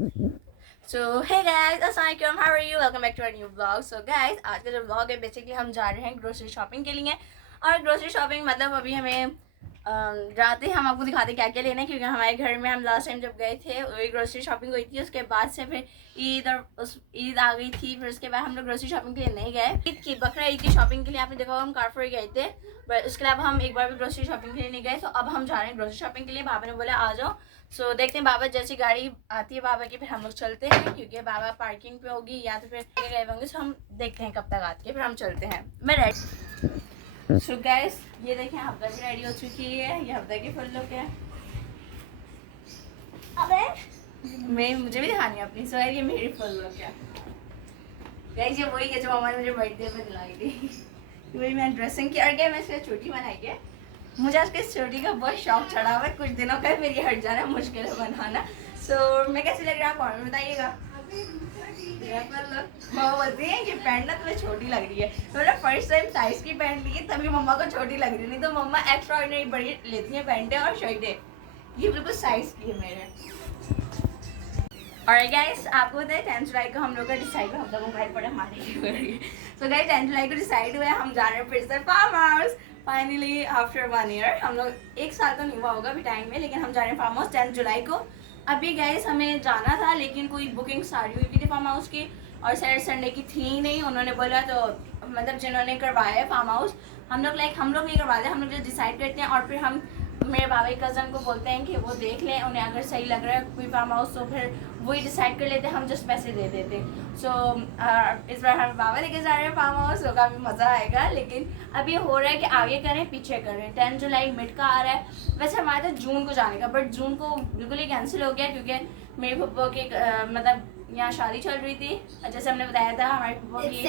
सो हे guys, अस्सलाम वालेकुम, how are you, welcome back to our new blog. So guys, आज का जो ब्लॉग है बेसिकली हम जा रहे हैं ग्रोसरी शॉपिंग के लिए। और ग्रोसरी शॉपिंग मतलब अभी हमें जाते ही हम आपको दिखाते क्या क्या लेना है, क्योंकि हमारे घर में हम लास्ट टाइम जब गए थे वही ग्रोसरी शॉपिंग हुई थी। उसके बाद से फिर ईद और उस ईद आ गई थी, फिर उसके बाद हम लोग ग्रोसरी शॉपिंग के लिए नहीं गए। ईद की बकरा ईद की शॉपिंग के लिए आपने देखा हम कारफोर गए थे, बट उसके अलावा हम एक बार भी ग्रोसरी शॉपिंग के लिए नहीं गए। तो अब हम जा रहे हैं ग्रोसरी शॉपिंग के लिए। बाबा ने बोला आ जाओ। सो देखते हैं बाबा जैसी गाड़ी आती है बाबा की, फिर हम लोग चलते हैं, क्योंकि बाबा पार्किंग पे होगी या तो फिर गए होंगे। सो हम देखते हैं कब तक आती है, फिर हम चलते हैं। मैं रेडी। सो गाइस, ये देखें हफ्ता भी रेडी हो चुकी है। ये हफ्ता की फुल लुक है। अबे मैं मुझे भी दिखानी है अपनी। सो ये मेरी फुल लुक है गाइस। ये वही है जो मम्मा ने मुझे बर्थडे पे दिलाई थी। वही मैंने ड्रेसिंग की और क्या मैं इसलिए छोटी बनाई है। मुझे आज इस चोटी का बहुत शौक चढ़ा हुआ है कुछ दिनों का, फिर ये हट जाना मुश्किल है बनाना। सो मैं कैसी लग रही है आप कमेंट में बताइएगा। मम्मा बोलती है कि पैंट ना तुम्हें छोटी लग रही है। तो मैंने फर्स्ट टाइम साइज की पैंट ली तभी मम्मा को छोटी लग रही, नहीं तो मम्मा एक्स्ट्रा ऑर्डिनरी बड़ी लेती है पैंटें और शर्टें। ये बिल्कुल साइज की है मेरे। और गाइस आपको पता है 10 जुलाई को हम लोग का डिसाइड हुआ, हम लोग मोबाइल पड़े हमारे। सो गाइस 10 जुलाई को डिसाइड हुआ है हम जा रहे हैं फिर से farm house. Finally after 1 year, हम लोग 1 साल तो नहीं हुआ होगा अभी टाइम में, लेकिन हम जा रहे हैं फार्म हाउस 10 जुलाई को। अभी गाइस हमें जाना था लेकिन कोई बुकिंग सारी हुई थी फार्म हाउस की, और सैटरडे संडे की थी ही नहीं। उन्होंने बोला तो मतलब जिन्होंने करवाया है फार्म हाउस, हम लोग नहीं करवाते, हम लोग जो डिसाइड करते हैं और फिर हम मेरे बाबा के कज़न को बोलते हैं कि वो देख लें, उन्हें अगर सही लग रहा है कोई फार्म हाउस तो फिर वही डिसाइड कर लेते, हम जस्ट पैसे दे देते। सो इस बार हम बाबा लेके जा रहे हैं फार्म हाउस, तो काफ़ी मज़ा आएगा। लेकिन अब ये हो रहा है कि आगे करें पीछे करें। 10 जुलाई मिड का आ रहा है, वैसे हमारा था जून को जाने का, बट जून को बिल्कुल ही कैंसिल हो गया क्योंकि मेरे पप्पा की मतलब यहाँ शादी चल रही थी। जैसे हमने बताया था हमारे पप्पा की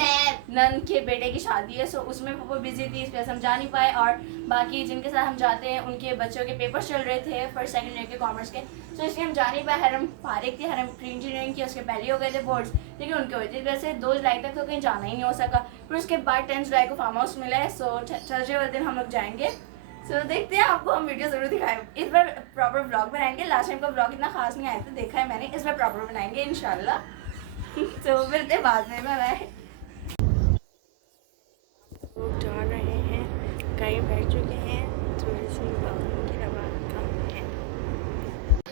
नन के बेटे की शादी है, सो उसमें पप्पा बिजी थी, इस वजह से हम जा नहीं पाए। और बाकी जिनके साथ हम जाते हैं उनके बच्चों के पेपर चल रहे थे फर्स्ट सेकंड ईयर के कॉमर्स के, सो इसलिए हम जा नहीं पाए। हरम फारिग थी, हरम प्री इंजीनियरिंग की, उसके पहले हो गए थे बोर्ड्स, लेकिन उनके हुए थे। वैसे 2 जुलाई तक तो कहीं जाना ही नहीं हो सका। फिर उसके बाद 10 जुलाई को फार्म हाउस मिला है, सो थर्सडे वाले दिन हम लोग जाएंगे। सो देखते हैं, आपको हम वीडियो जरूर दिखाएं। इस बार प्रॉपर ब्लॉग बनाएंगे। लास्ट टाइम का ब्लॉग इतना खास नहीं आया था, देखा है मैंने, इस बार प्रॉपर बनाएंगे इंशाल्लाह। तो मिलते बाद में, बाय। लोग जा रहे हैं, गाड़ी बैठ चुके हैं, थोड़ी सी की आवाज़ कम है।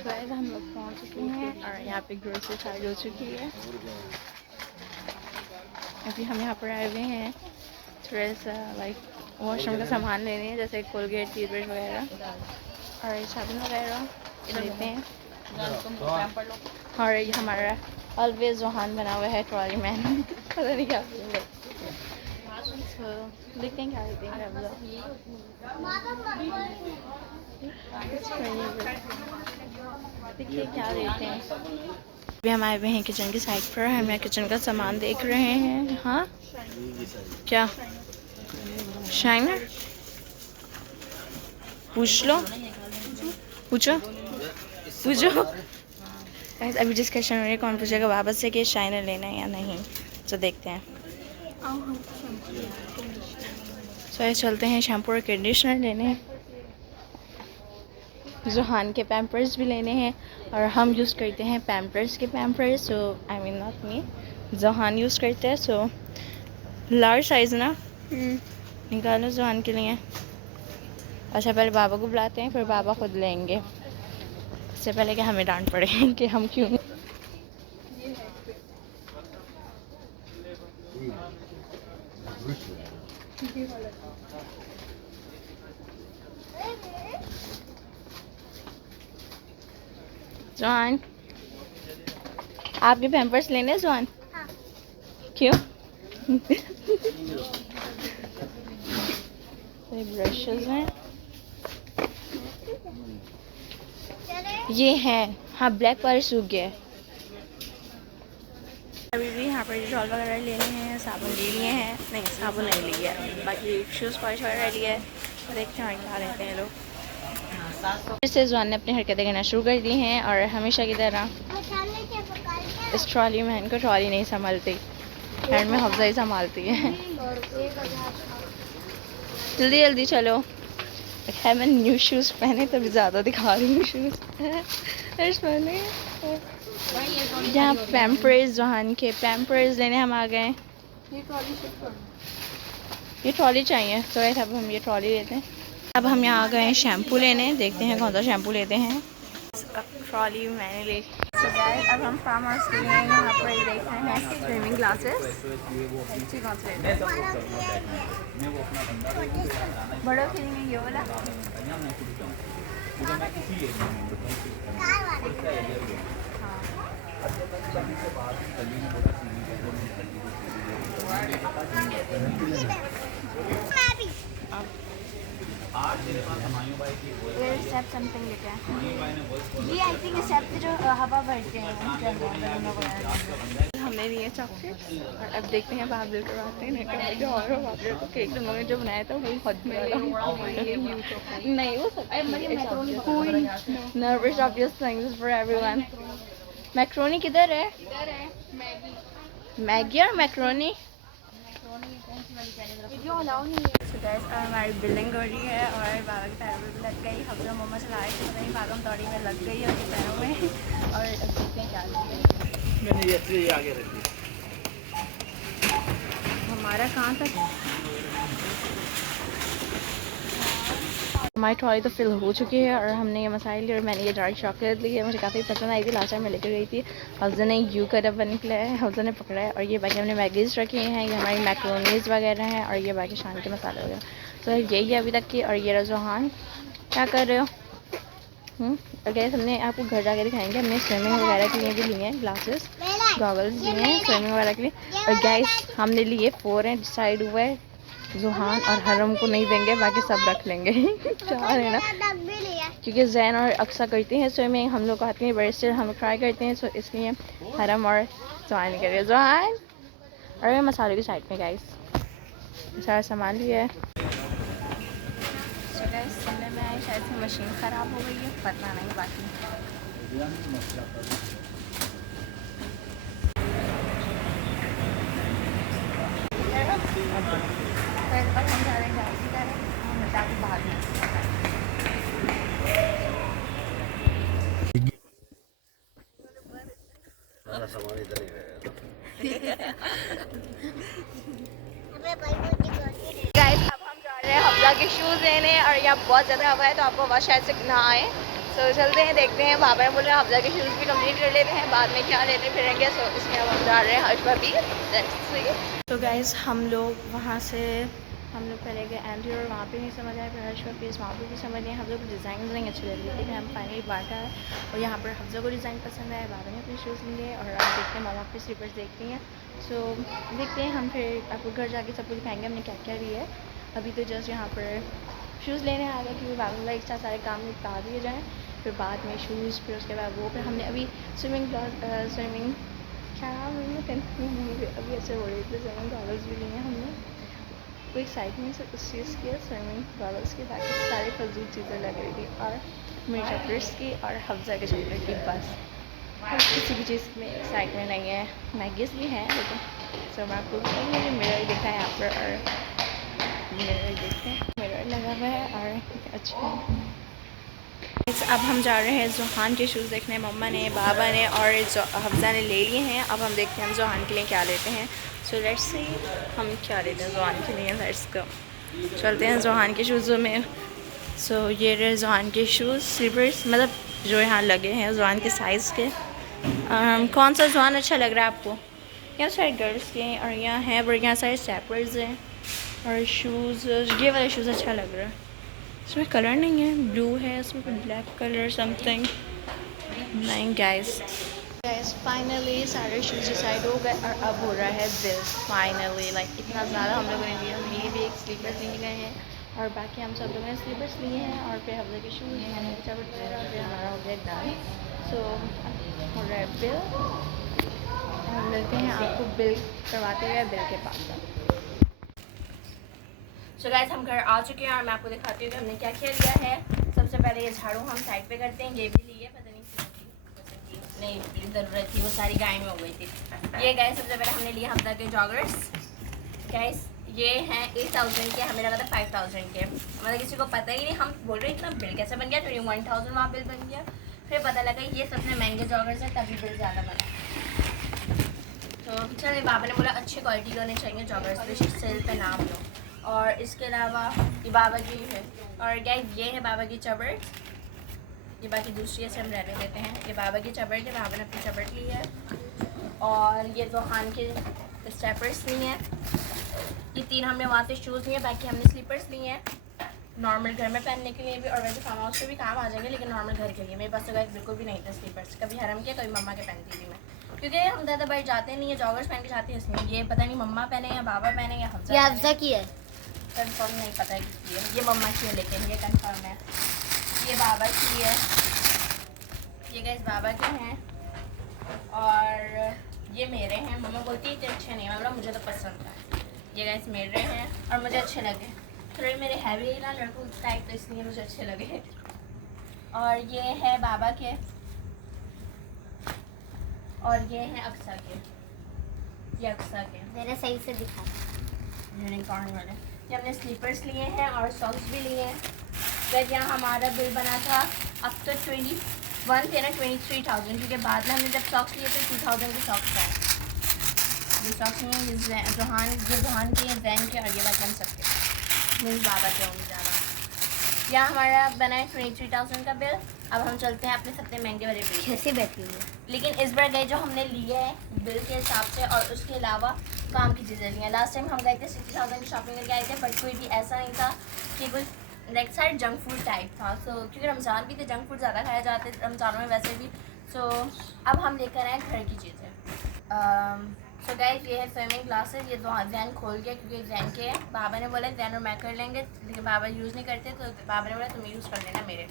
शायद हम लोग पहुंच चुके हैं और यहाँ पे ग्रोसरी चालू हो चुकी है। अभी हम यहाँ पर आए हुए हैं थोड़ा सा लाइक वॉशरूम का सामान लेने हैं, जैसे कोलगेट, टूथब्रश वगैरह और साबुन वगैरह लेते हैं। और ये हमारा ऑलवेज जोहान बना हुआ है ट्रॉली मैन। पता नहीं क्या देखते हैं क्या लेते हैं। देखिए क्या लेते हैं। अभी हम आए हुए हैं किचन की साइड पर, हम यहाँ किचन का सामान देख रहे हैं। हाँ क्या शाइनर पूछ लो, पूछो पूछो। अभी डिस्कशन हो रही है कौन पूछेगा वापस से कि शाइनर लेना है या नहीं, तो देखते हैं। तो चलते हैं शैम्पू और कंडीशनर लेने, जोहान के पैम्पर्स भी लेने हैं। और हम यूज़ करते हैं पैम्पर्स के Pampers, so I mean not me, Johan use करते हैं। सो लार्ज साइज़ ना निकालो जोहान के लिए। अच्छा पहले बाबा को बुलाते हैं, फिर बाबा खुद लेंगे, उससे पहले कि हमें डांट पड़े कि हम क्यों। जोहान आपके पैम्पर्स लेने जोहान? हाँ। क्यों? ये ब्रशेस हैं, ये हैं। हाँ ब्लैक वाले सूख गया है। अभी भी यहाँ पर डिटॉल वगैरह लेने हैं, साबुन ले लिए हैं, नहीं साबुन नहीं लिया, बाकी शूज़ पॉलिश वगैरह लिया है। देखते हैं क्या लेते हैं लोग। फिर से जुआन ने अपनी हरकतें करना शुरू कर दी हैं और हमेशा की तरह इस ट्रॉली में इनको ट्रॉली नहीं संभालती, हैंड में हफ्जा ही संभालती है। जल्दी जल्दी चलो। मैंने न्यू शूज़ पहने तभी ज़्यादा दिखा रही हूँ शूज़ पहने। यहाँ पैम्पर्स जोहान के पैम्पर्स लेने हम आ गए। ये ट्रॉली चाहिए तो वैसे अब हम ये ट्रॉली लेते हैं। अब हम यहाँ आ गए हैं शैम्पू लेने, देखते हैं कौन सा शैम्पू लेते हैं। अब ट्रॉली मैंने ले। अब हम फार्म हाउस के लिए यहाँ पर देख रहे हैं स्विमिंग क्लासेस। अच्छी कौन से बड़ों के लिए ये वाला समथिंग लेते हैं। ये आई थिंक एक्सेप्ट जो हवा भरते हैं हमने लिए चॉकलेट्स और अब देखते हैं बाबल करवाते हैं और बाबल को केक उन्होंने जो बनाया था वो बहुत नहीं वो सब nervous obvious things for everyone. Macaroni किधर है? मैगी और मैक्रोनी हमारी बिल्डिंग हो रही है और बाबा के पैरों में लग गई। हम लोग मम्मा चला रहे थे, पता नहीं भागम दौड़ी में लग गई है उसके पैरों में और देखते हैं क्या हमारा कहाँ तक। हमारी ट्रॉली तो फिल हो चुकी है और हमने ये मसाले लिए और मैंने ये डार्क चॉकलेट ली है, मुझे काफ़ी पसंद आई थी। लास्ट टाइम मैं लेकर गई थी। हफ्जा ने यू कटअप बन निकला है, हफ्जा ने पकड़ा है और ये बाकी हमने मैगीज रखी हैं, ये हमारी मैक्रोनीज वगैरह हैं और ये बाकी शान के मसाले वगैरह। तो यही है अभी तक की। और ये रजोहान क्या कर रहे हो? और गैस हमने आपको घर जाके दिखाएंगे। हमने स्विमिंग वगैरह के लिए भी लिए हैं ग्लासेस, गॉगल्स लिए हैं स्विमिंग वगैरह के लिए। और गैस हमने लिए 4 हैं, डिसाइड हुआ है जुहान और हरम को नहीं देंगे, बाकी सब रख लेंगे। चार है ना, क्योंकि जैन और अक्सा करते हैं स्विमिंग, हम लोग को आती है बड़े स्टिल हम लोग ट्राई करते हैं, सो इसलिए हरम और जुहान कर रहे हैं। जुहान और ये मसालों की साइड में गाइस सारा सामान लिया है। सो गाइस सुनने में आए शायद से मशीन ख़राब हो गई है, पता नहीं बाकी। हम जा रहे हैं गाड़ी की तरह, हम बता के बाहर में गाइस अब हम जा रहे हैं हफ्जा के शूज़ लेने और यहाँ बहुत ज़्यादा हवा है तो आपको आवाज़ शायद से ना आए। सो चलते हैं देखते हैं। बाबा ने बोले हफ्जा के शूज़ भी कंप्लीट कर लेते हैं, बाद में क्या लेते फिरेंगे। सो इसलिए अब हम जा रहे हैं हर्ष भाभी। तो गाइस हम लोग वहाँ से हम लोग पहले गए एंट्री और वहाँ पे नहीं समझ आया, फिर हर्ष भाभी वहाँ पे भी समझ नहीं। हम लोग डिज़ाइन नहीं अच्छी लग रही थी, फिर हम फाइनली बाटा है और यहाँ पर हफ्जा को डिज़ाइन पसंद आया। बाबा ने अपने शूज़ लिए और अब देखते हैं मामा अपने स्लीपर्स देखती हैं। सो देखते हैं हम, फिर आपको घर जाके सब कुछ दिखाएंगे हमने क्या क्या लिया है। अभी तो जस्ट यहाँ पर शूज़ लेने आ गए क्योंकि बाबा एक साथ सारे काम निपटा दिए जाएँ, फिर बाद में शूज़, फिर उसके बाद वो, फिर हमने अभी स्विमिंग क्या नाम है अभी ऐसे हो रही थी स्विमिंग गॉगल्स भी लिए हैं हमने। कोई एक्साइटमेंट से उस चीज़ की स्विमिंग गॉगल्स की, बाकी सारी फजूल चीज़ें लग रही थी और मेरी चॉकलेट्स की और हफ्जा के चॉकलेट की, बस किसी भी चीज़ में एक्साइटमेंट नहीं है। मैगीज भी हैं लेकिन सो मैं आपको मिरर देखा है यहाँ पर और मिरर देखते हैं, मिरर लगा हुआ है और अच्छा। अब हम जा रहे हैं जुहान के शूज़ देखने। मम्मा ने, बाबा ने और हफ्जा ने ले लिए हैं। अब हम देखते हैं हम जुहान के लिए क्या लेते हैं। सो लेट्स सी हम क्या लेते हैं जुहान के लिए। लेट्स गो, चलते हैं जुहान के शूज़ों में। सो ये रहे जुहान के शूज़, स्लीपर्स मतलब जो यहाँ लगे हैं जुहान के साइज़ के। कौन सा जुहान अच्छा लग रहा है आपको? यहाँ सारे गर्ल्स के और यहाँ हैं, और यहाँ सारे स्टेपर्स हैं और शूज़, ये वाला शूज़ अच्छा लग रहा है। इसमें कलर नहीं है, ब्लू है, इसमें कोई ब्लैक कलर समथिंग नहीं। गाइस फाइनली सारे शूज़ डिसाइड हो गए और अब हो रहा है बिल फाइनली। लाइक इतना ज़्यादा हम लोगों ने लिया, मेरे भी एक स्लीपर्स लिए गए हैं और बाकी हम सब लोगों ने स्लीपर्स लिए हैं और फिर हफ्ते के शूज़ मैंने सब उठाया और फिर हमारा हो गया डन। सो हो रहा है बिल, हम मिलते हैं आपको बिल करवाते हुए बिल के पास। सो गाइस हम घर आ चुके हैं और मैं आपको दिखाती हूँ कि हमने क्या क्या लिया है। सबसे पहले ये झाड़ू हम साइड पे करते हैं, ये भी लिए, पता नहीं नहीं ज़रूरत थी, वो सारी गायब हो गई थी। ये गाइस सबसे पहले हमने लिया हफ्ता के जॉगर्स। गाइस ये हैं 8000 के, हमें लगा था 5000 के, मतलब किसी को पता ही नहीं। हम बोल रहे इतना बिल कैसे बन गया, 21,000 वहाँ बिल बन गया। फिर पता लगा ये सबसे महंगे जॉगर्स हैं, तभी बिल ज़्यादा बना। तो चलिए बाबा ने बोला अच्छी क्वालिटी के होने चाहिए जॉगर्स, तो सेल पे नाम लो। और इसके अलावा ये बाबा की है, और गाइस ये है बाबा की चबर्ट, ये बाकी दूसरी से हम रहने देते हैं। ये बाबा की चबर्ट है, बाबा ने अपनी चबर्ट ली है। और ये जोहान के स्टेपर्स लिए हैं। ये 3 हमने वहाँ से शूज़ लिए, बाकी हमने स्लीपर्स लिए हैं नॉर्मल घर में पहनने के लिए भी, और वैसे फार्म हाउस पे भी काम आ जाएंगे, लेकिन नॉर्मल घर के लिए मेरे पास तो गाइस बिल्कुल भी नहीं था स्लीपर्स। कभी हरम के, कभी मम्मा के पहनती थी मैं, क्योंकि हम ज़्यादा बाहर जाते नहीं है, जॉगर्स पहन के जाते हैं इसमें। ये पता नहीं मम्मा पहने या बाबा पहने या हफ्जा की है, कंफर्म नहीं पता है किसकी है। ये मम्मा की है, लेकिन ये कंफर्म है ये बाबा की है। ये गाइस बाबा के हैं, और ये मेरे हैं। मम्मा बोलती है इतने अच्छे नहीं है, मतलब मुझे तो पसंद था। ये गाइस मेरे हैं और मुझे अच्छे लगे, थोड़े मेरे हैवी ना लड़कों टाइप, तो इसलिए मुझे अच्छे लगे। और ये है बाबा के, और ये हैं अक्सा के, ये अक्सा के। मैंने सही से दिखा यूनिकॉर्न वाले। ये हमने स्लीपर्स लिए हैं और सॉक्स भी लिए हैं। फिर यहाँ हमारा बिल बना था अब तो 21 थे ना, 23,000, क्योंकि बाद में हमने जब सॉक्स लिए थे 2,000 के सॉक्स आए। ये सॉक्स नहीं है, ये जोहान के, जैन के, और ये वतन सबके मीन्स बाबा के होंगे ज़्यादा। यहाँ हमारा बना है 23,000 का बिल। अब हम चलते हैं अपने सबसे महंगे वाले बिल। कैसे बैठी हुई है, लेकिन इस बार गए जो हमने लिए हैं बिल के हिसाब से, और उसके अलावा काम की चीज़ें ली हैं। लास्ट टाइम हम गए थे 60,000 की शॉपिंग करके आए थे, बट कोई भी ऐसा नहीं था कि कुछ like side junk food type था। सो क्योंकि रमज़ान भी थे, जंक फूड ज़्यादा खाया जाते रमज़ानों में वैसे भी। सो अब हम लेकर आए घर की चीज़ें। सो गाइस ये है स्विमिंग क्लासेस। ये दो जैन खोल गया क्योंकि जैन के बाबा ने बोला जैन और मैं कर लेंगे, लेकिन बाबा यूज़ नहीं करते, तो बाबा ने बोला तुम यूज़ कर लेना मेरे।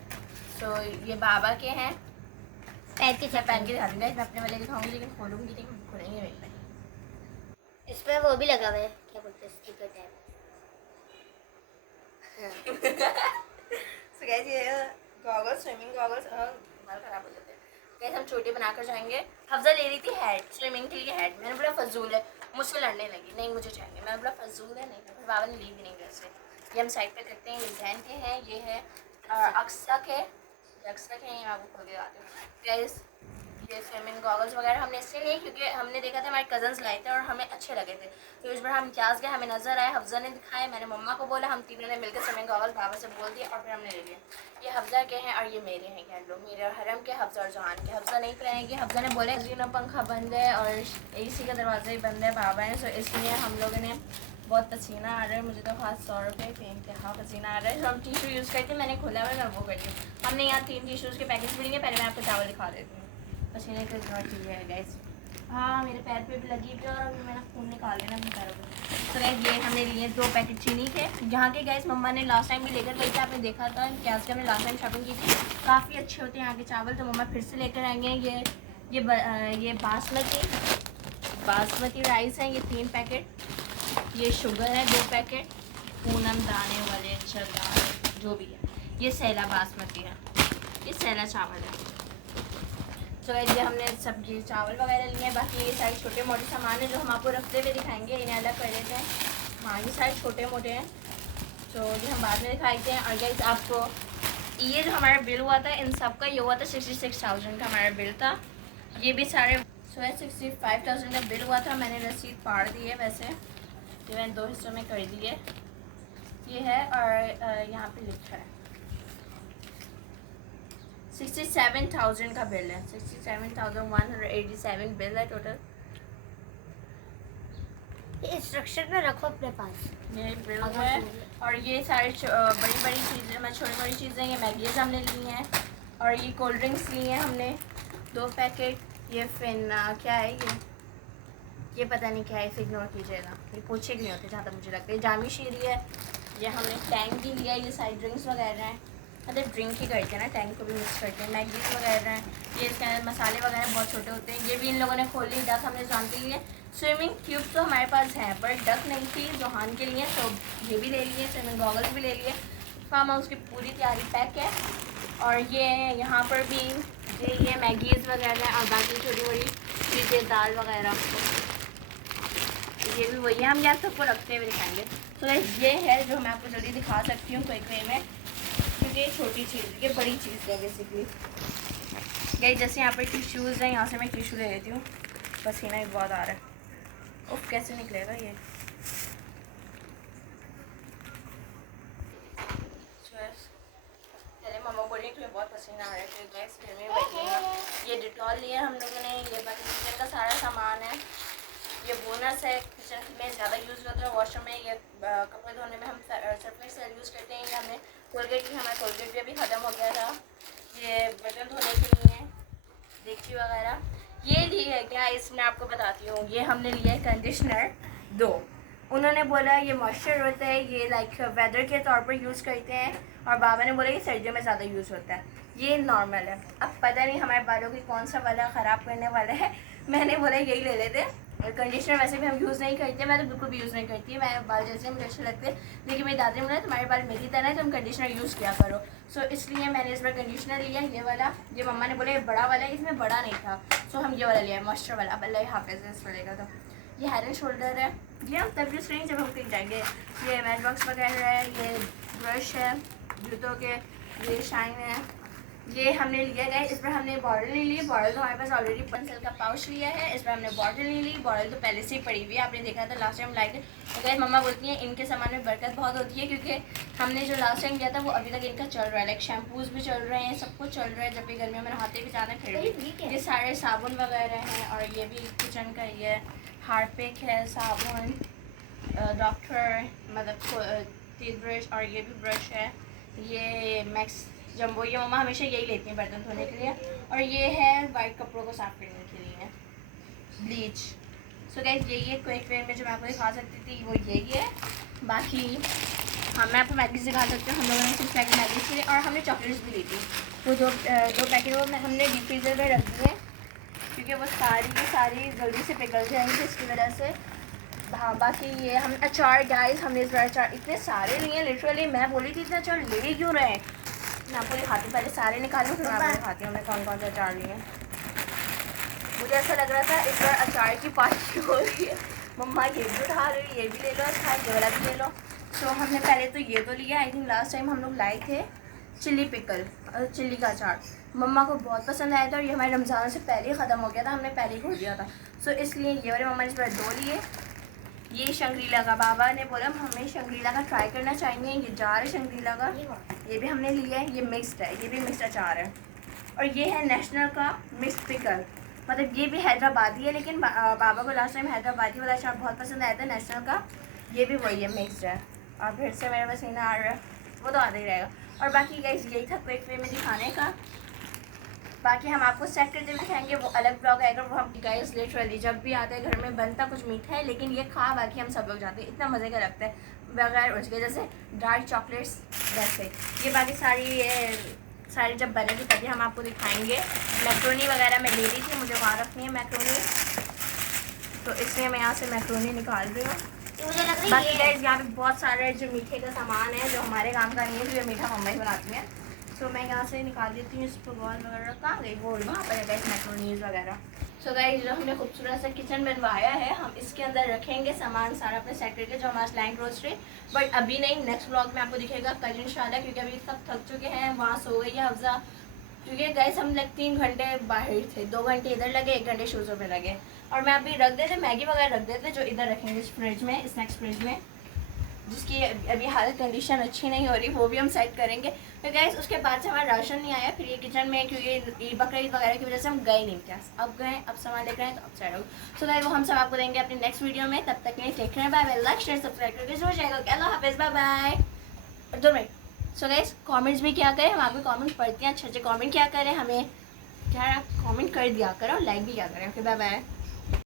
सो ये बाबा के हैं, पैर के मैं पहन के दिखा दूँगा, मैं अपने वाले दिखाऊंगी, लेकिन खोलूँगी नहीं, खोलेंगे मेरे पे। इसमें वो भी लगा हुआ है, क्या बोलते हैं, स्टिकर टाइप। सो गाइस ये गॉगल्स, स्विमिंग गॉगल्स, बाल खराब हो जाते हैं। गाइस हम छोटे बनाकर जाएंगे। हफ्जा ले रही थी हैट, स्विमिंग के लिए हैट। मैंने बोला फजूल है, मुझसे लड़ने लगी, नहीं मुझे चाहिए। मैंने बोला फजूल है, नहीं, फिर बाबा ने ली भी नहीं घर से। ये हम साइड पे करते हैं। ये जैन के हैं, ये है अक्सा के, ये आपको खोल के आते हैं गाइस। ये स्विमिंग गॉगल्स वगैरह हमने इससे लिए क्योंकि हमने देखा था हमारे कज़न्स लाए थे और हमें अच्छे लगे थे, तो इस बार हम इम्तियाज़ गए, हमें नज़र आए, हफ्जा ने दिखाया, मैंने मम्मा को बोला, हम तीनों ने मिलकर स्विमिंग गॉगल्स बाबा से बोल दिया और फिर हमने ले लिया। ये हफ्जा के हैं और ये मेरे हैं, कह लो मेरे और हरम के, हफ्जा और जहान के। हफ्जा नहीं पहनेंगे, हफ्जा ने बोले जीना पंखा बंद है और AC का दरवाज़ा ही बंद है बाबा है, तो इसलिए हम लोगों ने बहुत पसीना आ रहा है, मुझे तो खास 100 रुपये के इंतहा पसीना आ रहा है। हम टिशू यूज़ करते, मैंने खोला हुआ, मैं वो कर ली। हमने यहाँ 3 टिशूज़ के पैकेट्स भी लिए, पहले मैं आपको चावल दिखा देती हूँ। पसीने का इतना चीज़ है गैस, हाँ मेरे पैर पे भी लगी हुई है और अभी मैंने खून निकाल देना अपने पैरों पर। तो गैस ये हमने लिए 2 पैकेट चीनी के, यहाँ के गैस मम्मा ने लास्ट टाइम भी लेकर गई थी, आपने देखा था क्या के हमने लास्ट टाइम शॉपिंग की थी। काफ़ी अच्छे होते हैं यहाँ के चावल, तो मम्मा फिर से लेकर आएंगे। ये बासमती राइस है, ये 3 पैकेट। ये शुगर है 2 पैकेट, पूनम दाने वाले दाल जो भी है। ये सैला बासमती है, ये सैला चावल है। तो ये हमने सब्जी चावल वगैरह लिए हैं। बाकी ये सारे छोटे मोटे सामान हैं जो हम आपको रखते हुए दिखाएंगे, इन्हें अलग कर देते हैं। हाँ ये सारे छोटे मोटे हैं, तो ये हम बाद में दिखाते हैं। और गाइस आपको ये जो हमारा बिल हुआ था इन सब का, ये हुआ था 66,000 का हमारा बिल था। ये भी सारे 65,000 का बिल हुआ था। मैंने रसीद फाड़ दी है, वैसे ये मैंने 2 हिस्सों में कर दी है। ये है और यहाँ पे लिखा है 67,000 का बिल है, 67,187 बिल है टोटल। ये इंस्ट्रक्शन में रखो अपने पास, ये बिल है। और ये सारी बड़ी बड़ी चीज़ें, मैं छोटी बड़ी चीज़ें, ये मैगीज हमने ली हैं और ये कोल्ड ड्रिंक्स ली हैं हमने 2 पैकेट। ये फिर क्या है ये पता नहीं क्या है, इसे इग्नोर कीजिएगा, ये पूछे नहीं होते जहाँ तक मुझे लगता है। जामी शीरी है, ये हमने टैंक भी लिया है। ये सारी ड्रिंक्स वगैरह हैं, मतलब ड्रिंक ही करते हैं ना, टैंक को भी मिक्स करते हैं। मैगीज वगैरह हैं, ये इसके अंदर मसाले वगैरह बहुत छोटे होते हैं। ये भी इन लोगों ने खोली। डक हमने जानते लिए। स्विमिंग ट्यूब तो हमारे पास है पर डक नहीं थी जोहान के लिए, तो ये भी ले लिए। स्विमिंग गॉगल्स भी ले लिए। फार्म हाउस की पूरी तैयारी पैक है। और ये यहाँ पर भी ये मैगीज़ वगैरह और बाकी छोटी बड़ी चीज़ें, दाल वगैरह, ये भी वही है। हम यहाँ सबको रखते हुए दिखाएंगे। तो ये है जो मैं आपको जल्दी दिखा सकती हूँ क्विक वे में, क्योंकि ये छोटी चीज़, ये बड़ी चीज़ है बेसिकली। गई जैसे यहाँ पर टिश्यूज़ हैं, यहाँ से मैं टिश्यू ले लेती हूँ, पसीना भी बहुत आ रहा है। उफ कैसे निकलेगा ये। पहले मम्मा बोली तुम्हें बहुत पसीना आ रहा है, तो गैस घर में बैठी है। ये डिटॉल लिया हम लोगों ने, ये बाकी किचन का सारा सामान है। ये बोनस है, किचन में ज़्यादा यूज़ होता है, वॉशरूम में ये कपड़े धोने में हम सर्फ एक्सेल यूज़ करते हैं। ये हमने कोलगेट की, हमारा कोलगेट भी अभी ख़त्म हो गया था। ये बर्तन धोने के लिए देगची वगैरह। ये ली है क्या, इसमें आपको बताती हूँ। ये हमने लिया है कंडीशनर 2। उन्होंने बोला ये मॉइस्चर होता है, ये लाइक वेदर के तौर पर यूज़ करते हैं, और बाबा ने बोला ये सर्दियों में ज़्यादा यूज़ होता है। ये नॉर्मल है। अब पता नहीं हमारे बालों की कौन सा वाला ख़राब करने वाला है। मैंने बोला यही ले लेते। और कंडीशनर वैसे भी हम यूज़ नहीं करते, मैं तो बिल्कुल भी यूज़ नहीं करती। मैं बाल जैसे मुझे अच्छे लगते हैं, लेकिन मेरी दादी ने बोला तुम्हारे बाल मेरी तरह है, तुम कंडीशनर यूज़ किया करो। सो इसलिए मैंने इस बार कंडीशनर लिया ये वाला। ये मम्मा ने बोला ये बड़ा वाला है, इसमें बड़ा नहीं था, सो हम ये वाला लिया है मॉइस्चर वाला। अब अल्लाह हाफिज़ इस वाले का। तो ये हेड एंड शोल्डर है, ये हम तब यूज़ करेंगे जब हम कहीं जाएंगे। ये मैच बॉक्स वगैरह है, ये ब्रश है जूतों के, ये शाइन है। ये हमने लिया गया, इस पर हमने बॉटल नहीं ली। बॉटल तो हमारे पास ऑलरेडी 5 सेल का पाउच लिया है, इस पर हमने बॉटल नहीं ली। बॉटल तो पहले से ही पड़ी हुई है, आपने देखा था लास्ट टाइम लाए थे। तो गैस मम्मा बोलती हैं इनके सामान में बरकत बहुत होती है, क्योंकि हमने जो लास्ट टाइम किया था वो अभी तक इनका चल रहा है। लाइक शैम्पूज़ भी चल रहे हैं, सब कुछ चल रहा है। जब भी गर्मियों में नहाते भी जाना है, फिर भी ये सारे साबुन वगैरह हैं। और ये भी किचन का ये हार्पिक है, साबुन, डॉक्टर मतलब टीथ ब्रश, और ये भी ब्रश है। ये मैक्स जम्बो, ये मम्मा हमेशा यही लेती हैं बर्तन धोने के लिए। और ये है वाइट कपड़ों को साफ करने के लिए ब्लीच। सो गाइस ये क्विक वे में जो मैं आपको दिखा सकती थी वो यही है। बाकी हाँ मैं आपको मैगी दिखा सकती हूँ। हम लोगों ने कुछ पैकेट मैगी से और हमने चॉकलेट्स भी ली थी, तो दो पैकेट वो हमने डीप फ्रीजर में रख दिए, क्योंकि वो सारी की सारी जल्दी से पिघल जाएंगी इसकी वजह से। हाँ बाकी ये हम अचार गाइस, हमने इस बार अचार इतने सारे लिए लिटरली। मैं बोली थी इतने अचार ले क्यों रहे हैं। मैं आपको दिखाती हूँ, पहले सारे निकालूँ फिर मैं आपको दिखाती हूँ मैं कौन कौन से अचार लिए। मुझे ऐसा लग रहा था इस बार अचार की पार्टी हो रही है। मम्मा ये भी उठा रही है, ये भी ले लो अचार, ये वाला भी ले लो। सो हमने पहले तो ये तो लिया। आई थिंक लास्ट टाइम हम लोग लाए थे चिल्ली पिकल, चिल्ली का अचार। मम्मा को बहुत पसंद आया था, और ये हमारे रमज़ान से पहले ही ख़त्म हो गया था, हमने पहले ही खोल दिया था। सो इसलिए ये वाले मम्मा ने इस बार 2 लिए। ये शंग्रीला का, बाबा ने बोला हमें शंग्रीला का ट्राई करना चाहिए। ये जार है शंग्रीला का, ये भी हमने लिया है। ये मिक्स्ड है, ये भी मिक्स्ड अचार है। और ये है नेशनल का मिक्स्ड पिकल, मतलब ये भी हैदराबादी है, लेकिन बाबा को लास्ट टाइम हैदराबादी वाला अचार बहुत पसंद आया था नेशनल का। ये भी वही है, मिक्स्ड है। और फिर से मेरे पसीना आ रहा है, वो तो आता ही रहेगा। और बाकी गाइस यही था क्विक वे में दिखाने का। बाकी हम आपको सेट करते हुए दिखाएंगे, वो अलग ब्लॉग आएगा। वो हम गाइस लिटरली जब भी आते हैं घर में बनता कुछ मीठा है, लेकिन ये खा बाकी हम सब लोग जाते हैं, इतना मज़े का लगता है बगैर उसके। जैसे डार्क चॉकलेट्स वैसे ये बाकी सारी जब बनेगी तभी हम आपको दिखाएंगे। मैक्रोनी वगैरह मैं ले रही थी, मुझे वहाँ रखनी है मैक्रोनी, तो इसलिए मैं यहाँ से मैक्रोनी निकाल रही हूँ। बाकी गाइस यहाँ पे बहुत सारे जो मीठे का सामान है जो हमारे काम का नहीं है, जो मीठा मम्मा ही बनाती हैं। तो मैं यहाँ से निकाल देती हूँ। इस पर बॉल वगैरह कहाँ गई, वो वहाँ पर है गाइस मैक्रोनीज वगैरह। सो गाइस जो हमने खूबसूरत सा किचन बनवाया है, हम इसके अंदर रखेंगे सामान सारा अपने सेट करके जो हमारे लैंड ग्रोसरी। बट अभी नहीं, नेक्स्ट ब्लॉग में आपको दिखेगा कल इंशाल्लाह, क्योंकि अभी सब थक चुके हैं। वहाँ सो गई है हफ्जा, क्योंकि गाइस हम लोग 3 घंटे बाहर थे, 2 घंटे इधर लगे, 1 घंटे शूज़ों पे लगे। और मैं अभी रख देते मैगी वगैरह रख देते जो इधर रखेंगे इस फ्रिज में, स्नैक्स फ्रिज में, जिसकी अभी हालत कंडीशन अच्छी नहीं हो रही, वो भी हम सेट करेंगे। तो गाइस उसके बाद से हमारा राशन नहीं आया फिर ये किचन में, क्योंकि बकरीद वगैरह की वजह से हम गए नहीं क्या। अब गए, अब सामान लेकर आए तो अब सेट होगा। सो गाइस वो हम सब आपको देंगे अपने नेक्स्ट वीडियो में। तब तक के लिए take care, bye bye, like share subscribe करके जो जाएगा। अल्लाह हाफिज़, bye bye. 2 minute. So guys comments भी क्या करें, हम आपके कमेंट पढ़ते हैं, अच्छे कमेंट क्या करें, हमें क्या कमेंट कर दिया करो, लाइक भी क्या करें। Okay bye bye.